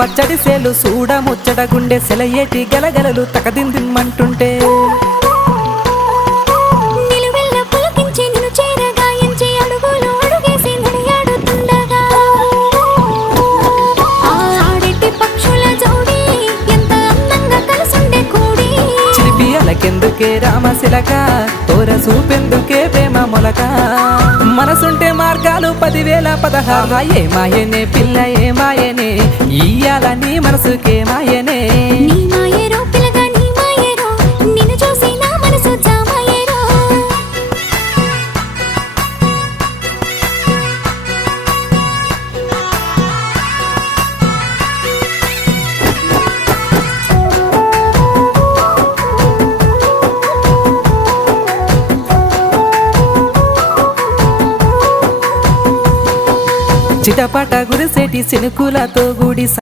పచ్చడి సేలు సూడ ముచ్చట గుండె సెలయేటి గలగలలు తకదిందిమ్మంటుంటే నిలువెల్ల పులకించి నిన్ను చేరగాయించి అడుగులు అడుగేసి నడియాడుతుండగా ఆ ఆడెట్టి పక్షుల జోడి ఎంత అందంగా కలుసుండే కూడి చిలిపి అలకెందుకే రామశిలక తోర చూపెందుకే ప్రేమ మొలక మనసుంటే మార్గాలు 10,016 ఏ మాయనే పిల్ల ఏ మాయనే ఇయ్యాల నీ మనసుకే మాయనే నీ మాయేరో పిల్లగా నీ మాయేరో నిన్ను చూసి నా మనసు జామాయేరో చిటపట గురిసేటి సినుకులతో గుడి